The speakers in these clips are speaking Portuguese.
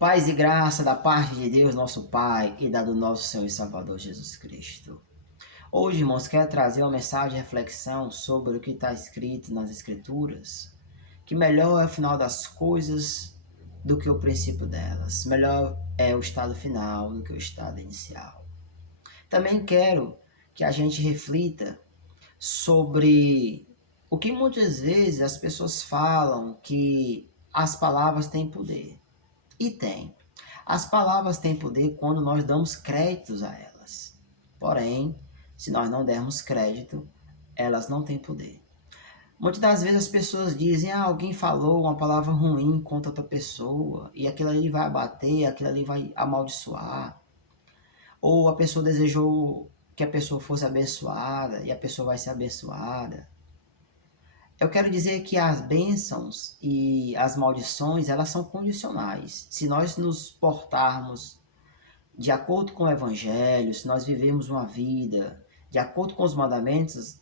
Paz e graça da parte de Deus, nosso Pai, e da do nosso Senhor e Salvador Jesus Cristo. Hoje, irmãos, quero trazer uma mensagem de reflexão sobre o que está escrito nas Escrituras, que melhor é o final das coisas do que o princípio delas. Melhor é o estado final do que o estado inicial. Também quero que a gente reflita sobre o que muitas vezes as pessoas falam que as palavras têm poder. E tem. As palavras têm poder quando nós damos créditos a elas. Porém, se nós não dermos crédito, elas não têm poder. Muitas das vezes as pessoas dizem, alguém falou uma palavra ruim contra outra pessoa, e aquilo ali vai abater, aquilo ali vai amaldiçoar. Ou a pessoa desejou que a pessoa fosse abençoada, e a pessoa vai ser abençoada. Eu quero dizer que as bênçãos e as maldições, elas são condicionais. Se nós nos portarmos de acordo com o Evangelho, se nós vivemos uma vida de acordo com os mandamentos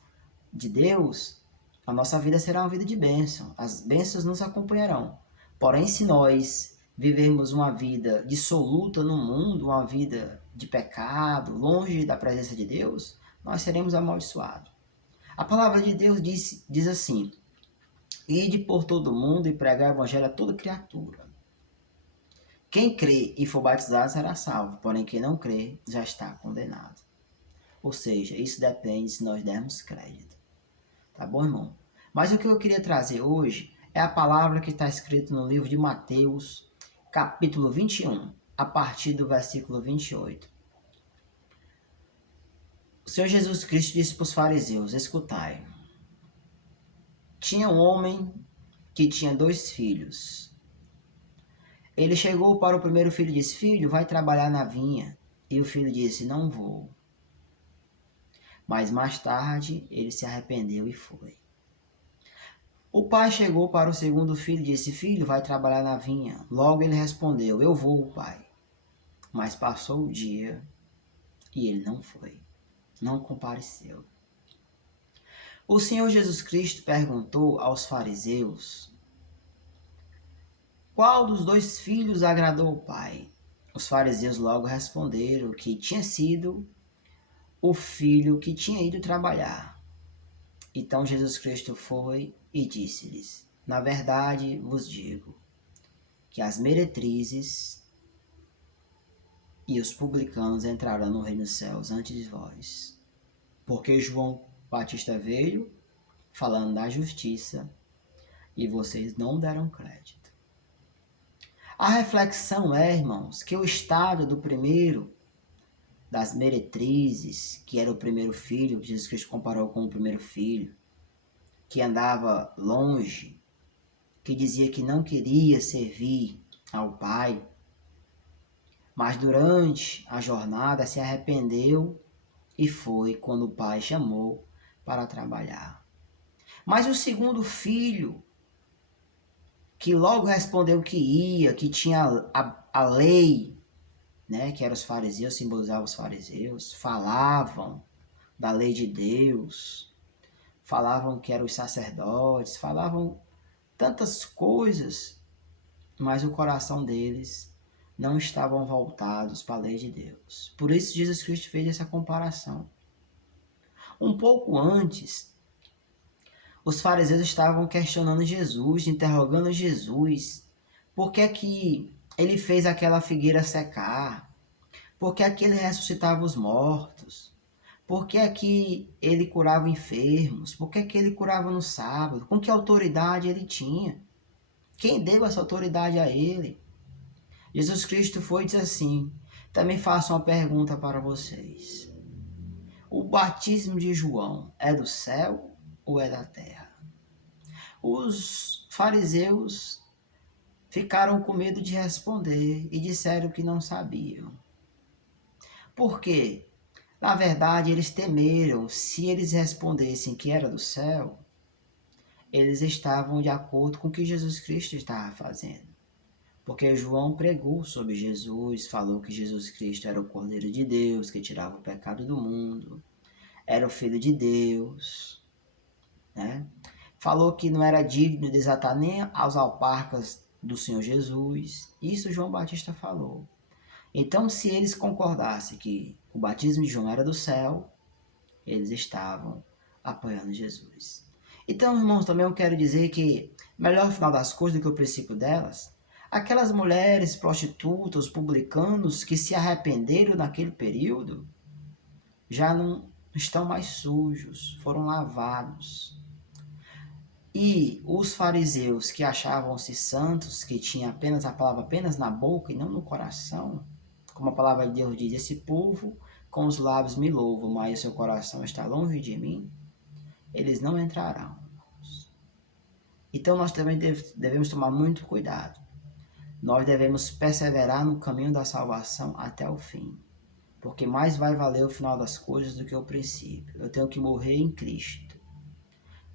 de Deus, a nossa vida será uma vida de bênção. As bênçãos nos acompanharão. Porém, se nós vivermos uma vida dissoluta no mundo, uma vida de pecado, longe da presença de Deus, nós seremos amaldiçoados. A palavra de Deus diz assim: ide por todo mundo e pregar o evangelho a toda criatura. Quem crê e for batizado será salvo, porém quem não crê já está condenado. Ou seja, isso depende se nós dermos crédito. Tá bom, irmão? Mas o que eu queria trazer hoje é a palavra que está escrita no livro de Mateus, capítulo 21, a partir do versículo 28. O Senhor Jesus Cristo disse para os fariseus: escutai. Tinha um homem que tinha 2 filhos. Ele chegou para o primeiro filho e disse: filho, vai trabalhar na vinha. E o filho disse: não vou. Mas mais tarde ele se arrependeu e foi. O pai chegou para o segundo filho e disse: filho, vai trabalhar na vinha. Logo ele respondeu: eu vou, pai. Mas passou o dia e ele não foi. Não compareceu. O Senhor Jesus Cristo perguntou aos fariseus: qual dos 2 filhos agradou o pai? Os fariseus logo responderam que tinha sido o filho que tinha ido trabalhar. Então Jesus Cristo foi e disse-lhes: na verdade vos digo que as meretrizes e os publicanos entrarão no reino dos céus antes de vós. Porque João Batista veio falando da justiça e vocês não deram crédito. A reflexão é, irmãos, que o estado do primeiro das meretrizes, que era o primeiro filho, Jesus Cristo comparou com o primeiro filho, que andava longe, que dizia que não queria servir ao Pai, mas durante a jornada se arrependeu e foi quando o Pai chamou para trabalhar. Mas o segundo filho, que logo respondeu que ia, que tinha a lei, né, que eram os fariseus, simbolizavam os fariseus, falavam da lei de Deus, falavam que eram os sacerdotes, falavam tantas coisas, mas o coração deles não estavam voltados para a lei de Deus. Por isso Jesus Cristo fez essa comparação. Um pouco antes, os fariseus estavam questionando Jesus, interrogando Jesus, por que é que ele fez aquela figueira secar? Por que é que ele ressuscitava os mortos? Por que é que ele curava enfermos? Por que é que ele curava no sábado? Com que autoridade ele tinha? Quem deu essa autoridade a ele? Jesus Cristo foi e disse assim: também faço uma pergunta para vocês. O batismo de João é do céu ou é da terra? Os fariseus ficaram com medo de responder e disseram que não sabiam. Por quê? Na verdade, eles temeram, se eles respondessem que era do céu, eles estavam de acordo com o que Jesus Cristo estava fazendo. Porque João pregou sobre Jesus, falou que Jesus Cristo era o Cordeiro de Deus, que tirava o pecado do mundo, era o Filho de Deus, né? Falou que não era digno de desatar nem as alparcas do Senhor Jesus. Isso João Batista falou. Então, se eles concordassem que o batismo de João era do céu, eles estavam apoiando Jesus. Então, irmãos, também eu quero dizer que, melhor final das coisas do que o princípio delas, aquelas mulheres prostitutas, publicanos que se arrependeram naquele período, já não estão mais sujos, foram lavados. E os fariseus que achavam-se santos, que tinham apenas a palavra apenas na boca e não no coração, como a palavra de Deus diz, esse povo com os lábios me louvam, mas o seu coração está longe de mim, eles não entrarão. Então nós também devemos tomar muito cuidado. Nós devemos perseverar no caminho da salvação até o fim, porque mais vai valer o final das coisas do que o princípio. Eu tenho que morrer em Cristo.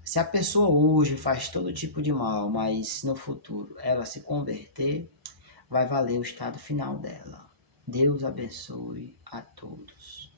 Se a pessoa hoje faz todo tipo de mal, mas no futuro ela se converter, vai valer o estado final dela. Deus abençoe a todos.